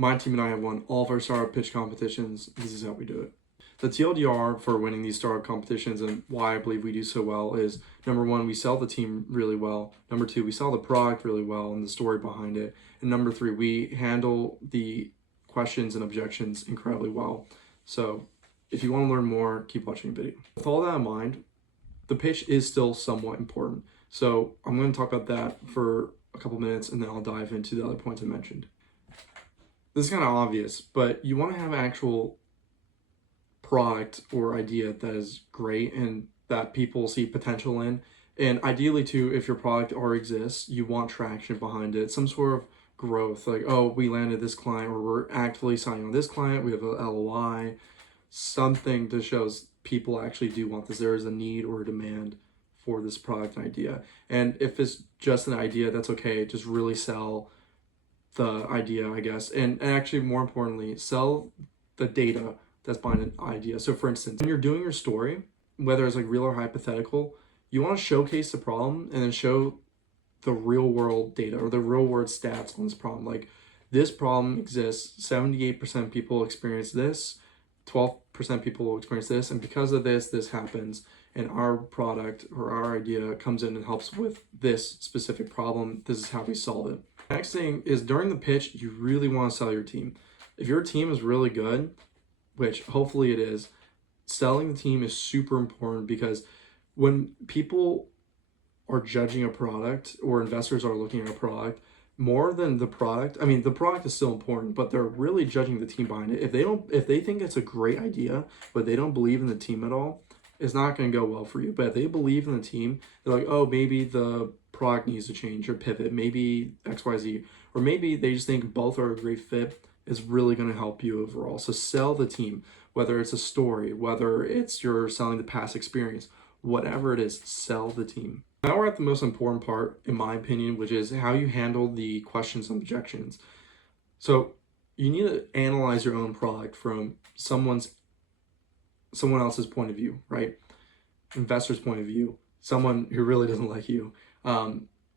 My team and I have won all of our startup pitch competitions. This is how we do it. The TLDR for winning these startup competitions and why I believe we do so well is, number one, we sell the team really well. Number two, we sell the product really well and the story behind it. And number three, we handle the questions and objections incredibly well. So if you want to learn more, keep watching the video. With all that in mind, the pitch is still somewhat important. So I'm going to talk about that for a couple minutes and then I'll dive into the other points I mentioned. This is kind of obvious, but you want to have actual product or idea that is great and that people see potential in. And ideally too, if your product already exists, you want traction behind it, some sort of growth, like, oh, we landed this client, or we're actively signing on this client, we have a LOI, something that shows people actually do want this. There is a need or a demand for this product and idea. And if it's just an idea, that's okay. Just really sell the idea, I guess. And actually, more importantly, sell the data that's behind an idea. So for instance, when you're doing your story, whether it's like real or hypothetical, you want to showcase the problem and then show the real world data or the real world stats on this problem. Like, this problem exists, 78% people experience this, 12% people will experience this, and because of this, this happens, and our product or our idea comes in and helps with this specific problem. This is how we solve it. Next thing is, during the pitch, you really want to sell your team. If your team is really good, which hopefully it is, selling the team is super important, because when people are judging a product or investors are looking at a product, more than the product, I mean, the product is still important, but they're really judging the team behind it. If they think it's a great idea, but they don't believe in the team at all, it's not going to go well for you. But if they believe in the team, they're like, oh, maybe the product needs to change or pivot, maybe XYZ, or maybe they just think both are a great fit, is really going to help you overall. So sell the team, whether it's a story, whether it's you're selling the past experience, whatever it is, sell the team. Now we're at the most important part, in my opinion, which is how you handle the questions and objections. So you need to analyze your own product from someone else's point of view, right? Investor's point of view, someone who really doesn't like you.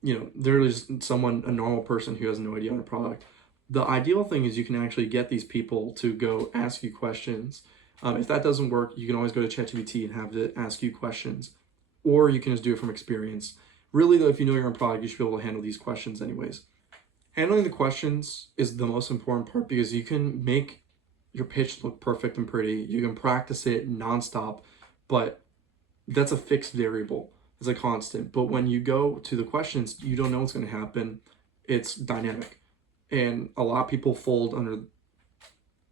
They're just a normal person who has no idea on a product. The ideal thing is you can actually get these people to go ask you questions. If that doesn't work, you can always go to ChatGPT and have it ask you questions, or you can just do it from experience. Really though, if you know your own product, you should be able to handle these questions anyways. Handling the questions is the most important part, because you can make your pitch look perfect and pretty. You can practice it nonstop, but that's a fixed variable. It's a constant. But when you go to the questions, you don't know what's going to happen. It's dynamic. And a lot of people fold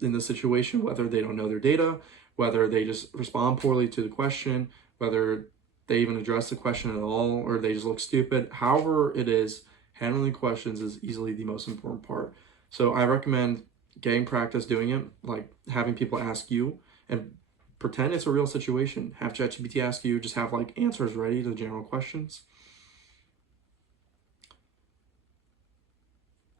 in this situation, whether they don't know their data, whether they just respond poorly to the question, whether they even address the question at all, or they just look stupid. However it is, handling questions is easily the most important part. So I recommend getting practice doing it, like having people ask you, and pretend it's a real situation. Have ChatGPT ask you, just have like answers ready to general questions.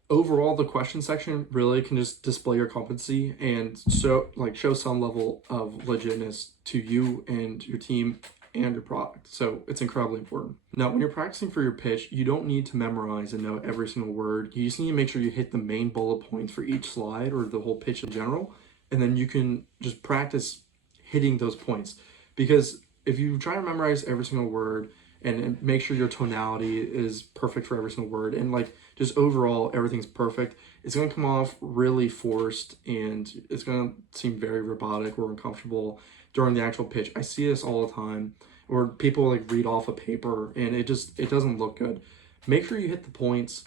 Overall, the question section really can just display your competency and show some level of legitness to you and your team and your product. So it's incredibly important. Now, when you're practicing for your pitch, you don't need to memorize and know every single word. You just need to make sure you hit the main bullet points for each slide or the whole pitch in general. And then you can just practice hitting those points. Because if you try to memorize every single word and make sure your tonality is perfect for every single word, and like just overall everything's perfect, it's going to come off really forced and it's going to seem very robotic or uncomfortable during the actual pitch. I see this all the time, or people like read off a paper and it doesn't look good. Make sure you hit the points,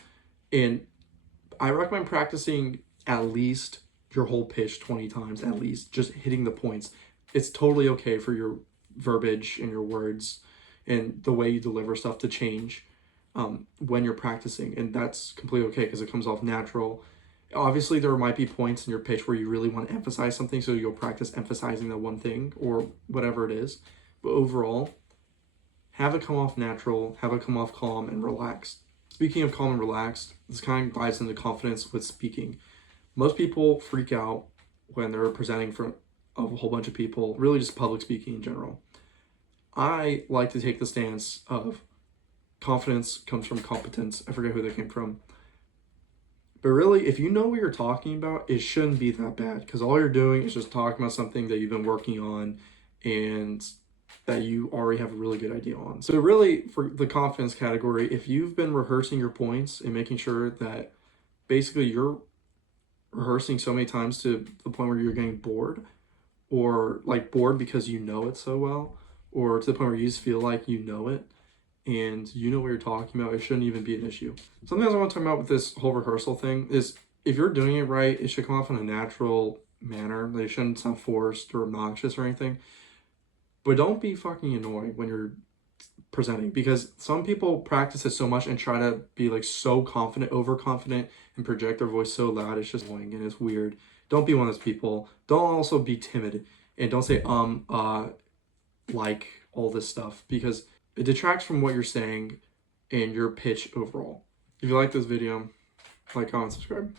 and I recommend practicing at least your whole pitch 20 times, at least, just hitting the points. It's totally okay for your verbiage and your words and the way you deliver stuff to change when you're practicing, and that's completely okay because it comes off natural. Obviously, there might be points in your pitch where you really want to emphasize something, so you'll practice emphasizing that one thing or whatever it is. But overall, have it come off natural, have it come off calm and relaxed. Speaking of calm and relaxed, this kind of ties into confidence with speaking. Most people freak out when they're presenting in front of a whole bunch of people, really just public speaking in general. I like to take the stance of confidence comes from competence. I forget who that came from. But really, if you know what you're talking about, it shouldn't be that bad, because all you're doing is just talking about something that you've been working on and that you already have a really good idea on. So really, for the confidence category, if you've been rehearsing your points and making sure that basically you're rehearsing so many times to the point where you're getting bored, or like bored because you know it so well, or to the point where you just feel like you know it and you know what you're talking about, it shouldn't even be an issue. Something else I want to talk about with this whole rehearsal thing is, if you're doing it right, it should come off in a natural manner. They shouldn't sound forced or obnoxious or anything. But don't be fucking annoying when you're presenting, because some people practice it so much and try to be like so confident, overconfident, and project their voice so loud. It's just annoying and it's weird. Don't be one of those people. Don't also be timid and don't say like all this stuff, because it detracts from what you're saying and your pitch overall. If you like this video, like, comment, subscribe.